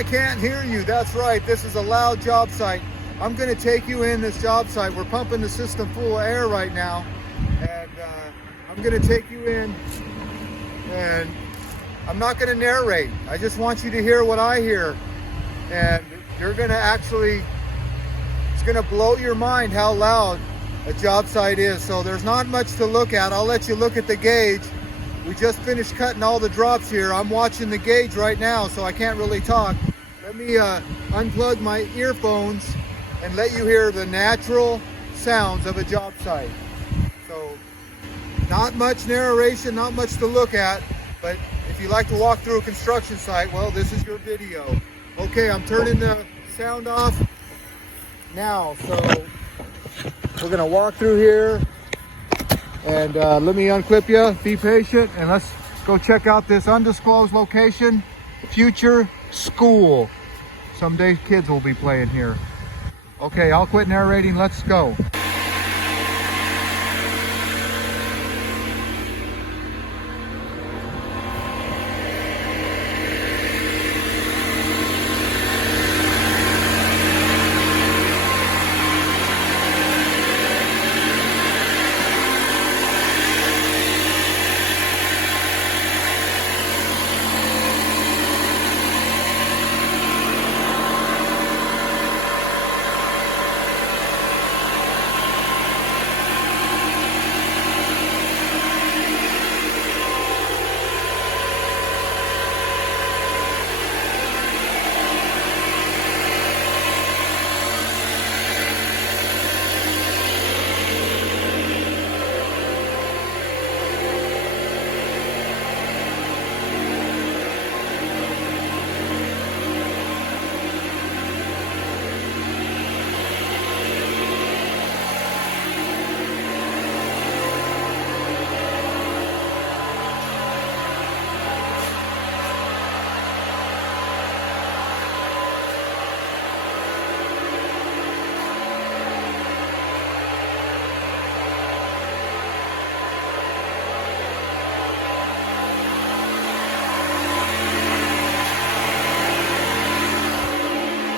I can't hear you. That's right. This is a loud job site. I'm going to take you in this job site. We're pumping the system full of air right now. And I'm going to take you in. And I'm not going to narrate. I just want you to hear what I hear. And you're going to actually, it's going to blow your mind how loud a job site is. So there's not much to look at. I'll let you look at the gauge. We just finished cutting all the drops here. I'm watching the gauge right now, so I can't really talk. Let me unplug my earphones and let you hear the natural sounds of a job site. So not much narration, not much to look at, but if you like to walk through a construction site, well, this is your video. Okay, I'm turning the sound off now. So we're gonna walk through here and let me unclip you. Be patient and let's go check out this undisclosed location, future school. Someday kids will be playing here. Okay, I'll quit narrating. Let's go.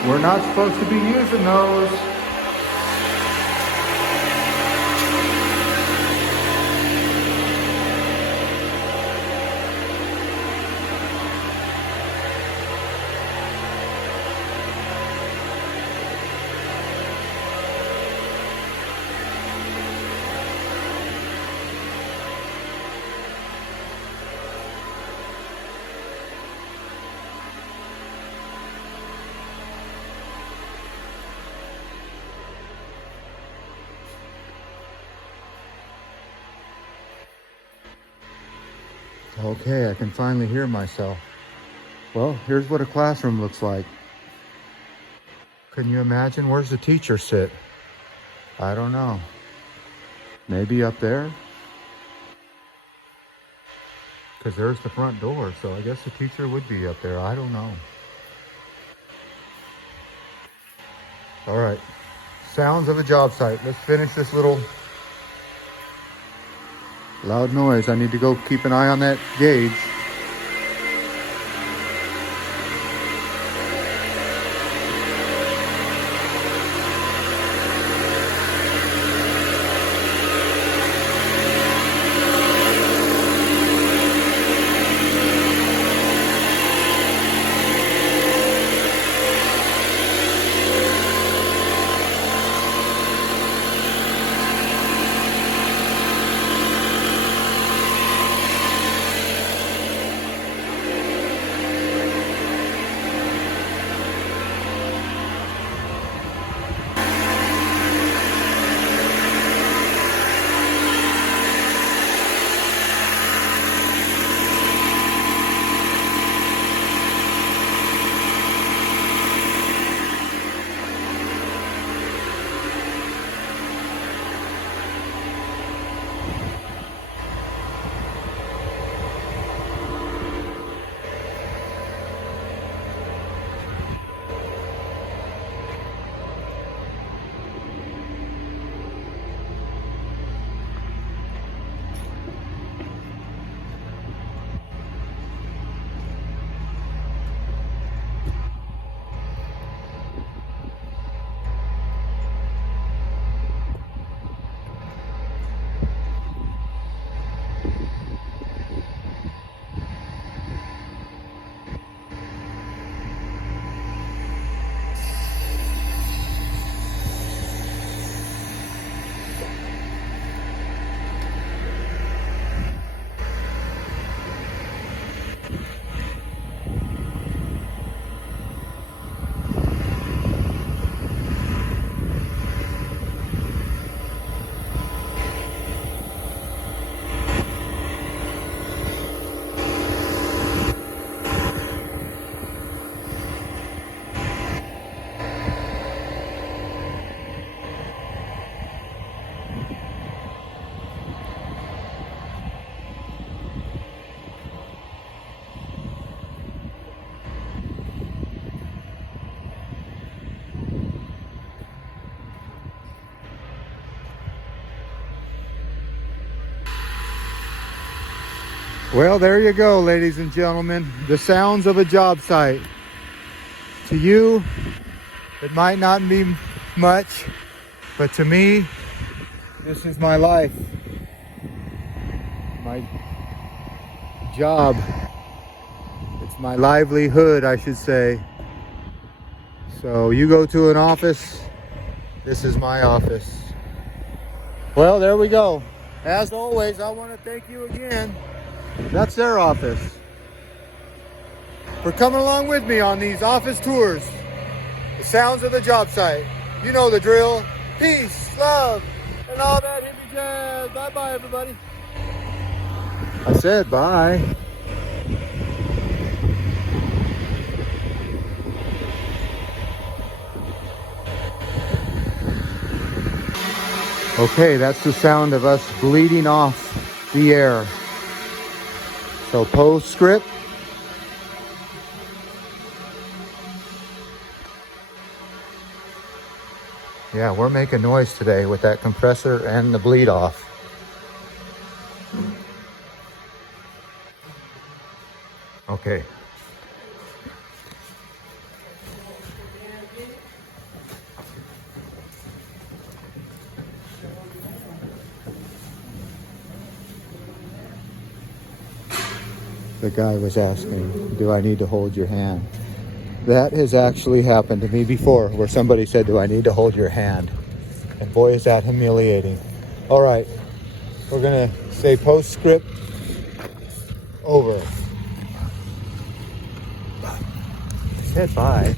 We're not supposed to be using those. Okay, I can finally hear myself. Well, here's what a classroom looks like. Can you imagine? Where's the teacher sit? I don't know. Maybe up there? Because there's the front door, so I guess the teacher would be up there. I don't know. All right, sounds of a job site. Let's finish this little loud noise. I need to go keep an eye on that gauge. Well, there you go, ladies and gentlemen. The sounds of a job site. To you, it might not be much, but to me, this is my life. My job. It's my livelihood, I should say. So you go to an office, this is my office. Well, there we go. As always, I want to thank you again. That's their office. For coming along with me on these office tours. The sounds of the job site. You know the drill. Peace, love, and all that hippie jazz. Bye-bye, everybody. I said bye. Okay, that's the sound of us bleeding off the air. So postscript. Yeah, we're making noise today with that compressor and the bleed off. Okay. The guy was asking, do I need to hold your hand? That has actually happened to me before, where somebody said, do I need to hold your hand? And boy, is that humiliating. All right, we're gonna say postscript over. I said bye.